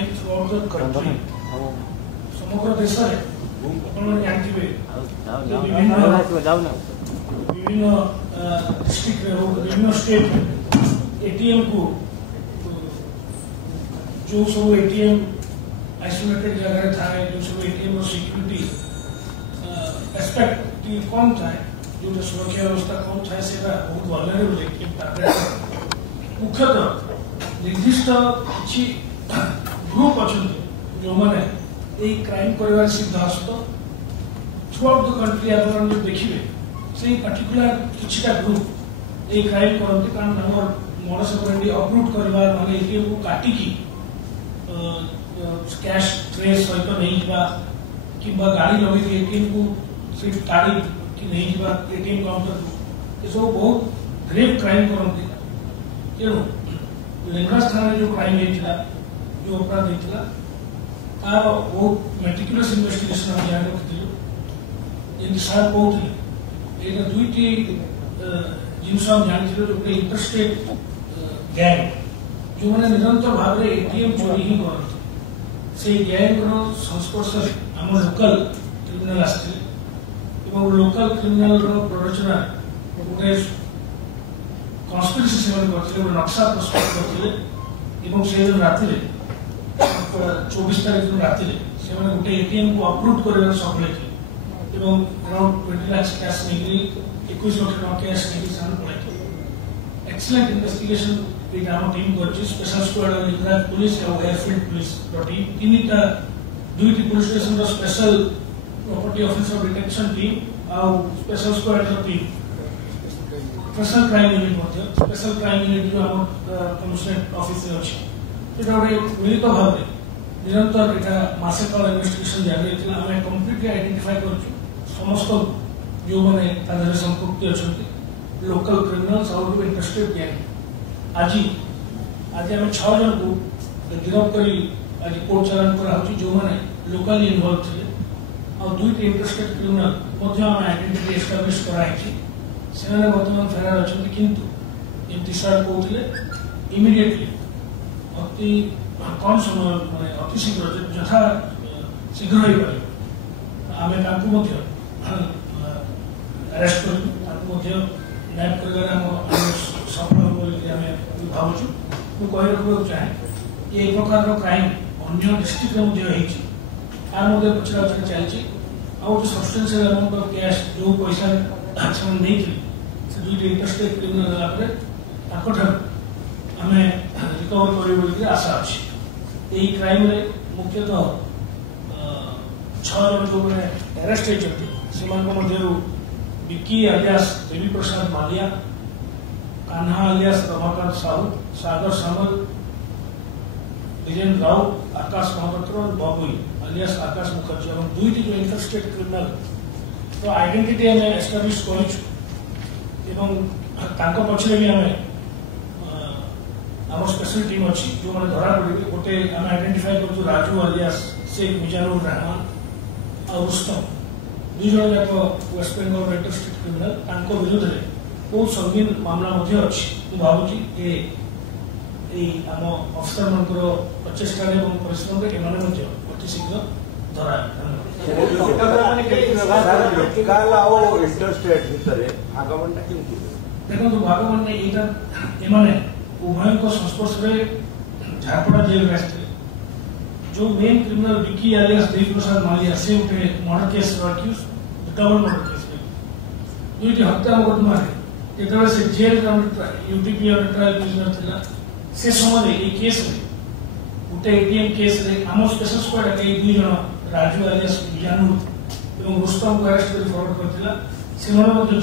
crime throughout the country. समग्र देश में जानते विभिन्न डिस्ट्रिक्ट में विभिन्न स्टेट में एटीएम को जो सब एटीएम आइसोलेटेड जगह था जो सब एटीएम सिक्योरिटी एस्पेक्ट कम था जो सुरक्षा व्यवस्था कम था से बहुत वल्नरेबल मुख्यतः निर्दिष्ट किसी ग्रुप अच्छा जो मैंने क्राइम कर सिद्धांत थ्रू आउट द कंट्री आप देखिए से पर्टिकुलर किछिटा ग्रुप ये क्राइम करते कारण मॉडस ऑपरेंडी अपरूट करवा माने एटीएम को काटिकी कैश ट्रेस सहित नहीं जा कि गाड़ी लगे एटीएम को सिर्फ ताड़ी कि नहीं जा एटीएम काउंटर ये सब बहुत ग्रेव क्राइम करते तेणु लेंगराज थाना जो क्राइम होता जो अपराध होता तार बहुत मेटिकुलस इन्वेस्टिगेशन हम जारी रखिलु जेमती सार कहते यहाँ दुईटी जिनस हम जानी जो इंटरस्टेट गैंग जो मैंने निरंतर भाव में एटीएम चोरी ही करते से गैंग संस्पर्श आम लोकल क्रिमिनाल आसते लोकल क्रिमिनाल प्ररोचना गोटे कन्स्पिरेसी से करते नक्शा प्रस्तुत करते से राति 24 तारीख दिन राति से गोटे एटीएम को अपरूट कर सफल थे अराउंड 20 लाख कैश नहीं 21 लाख टका कैश नहीं पड़े एक्सीलेंट इन्वेस्टिगेशन आम टीम कर स्पेशल स्क्वाड लिंगराज पुलिस और एयरफील्ड पुलिस टीम दुईटी police station special property officer detection team और special squad team special crime unit special crime unit जो आम कमिशनरेट ऑफिस अच्छी गोटे मिलित भाव में निरंतर यहाँ मसे काल इन्वेस्टिगेशन जारी होता आम कम्प्लीटली आइडेंटिफाई कर समस्त जो मैंने संपृक्ति अच्छा लोकल क्रिमिनाल्स और इंटरेस्टेड गैंग आज आम 6 जन को गिरफ्त कर आज कोर्ट चालान कराई जो मैंने लोकली इनवल्व थे और दुईटी इंटरेस्टेड क्रिमिनाल आइडेंटिटी एस्टाब्लिश कराई से बर्तमान फेरार अच्छा किंतु जमी सार कहते इमिडिएटली अति कम समय मैं अति शीघ्र यथा शीघ्र हो पार आम अरेस्ट कर नैप कर सफल हम भावुँ मुझे रखा चाहे ये प्रकार क्राइम अन्य डिस्ट्रिक्ट में पचरा उचरा चलती आउ सब्सटेंशियल अमाउंट ऑफ कैश जो पैसा नहीं से दुईट इंटरेस्टेड क्रिमिनाल आम रिकवर कर आशा अच्छी यही क्राइम रे मुख्यतः 6 जन जो मैंने अरेस्ट होती विक्की अलियास देवी प्रसाद मालिया कान्हा अलियास रमाकांत साहू सागर सामल विजेंद्र राव आकाश महापात्र और बाबुई अलियास आकाश मुखर्जी और दुईटी जो इंटरेस्टेड क्रिमिनाल तो आइडेंटिटी आम एस्टाब्लिश कर पक्षे भी आम आम स्पेशल टीम अच्छी जो मैंने धरा पड़े गोटे आम आइडेंटिफाई कर राजू अलियास शेख मिजानुर रहमान और रुस्तम दुई जन जाक वेस्ट बेंगल इंटरेस्टेड क्रिमिनाल विरोध में बहुत संगीन मामला अच्छी भावुँ आम अफिसर मान प्रचेषा परिश्रम अति शीघ्र धरा देखो भागमंडा यहाँ उभय संस्पर्श में झारपड़ा जेल में आसते जो main criminal Vicky alias Devi Prasad Malia से गोटे murder case double murder case दुईटी हत्या मुकदमा जो से जेल यूटीपी ट्रायल प्रिजनर था से समय ये केस गोटे एटीएम केस आम स्पेशल स्क्वाड दुई जन राजू अलियास विजानुर और रुस्तम को अरेस्ट कर फरवर्ड करता से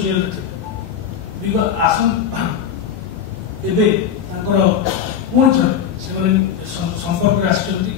जेल थे आसन पुणी थे संपर्क में आसती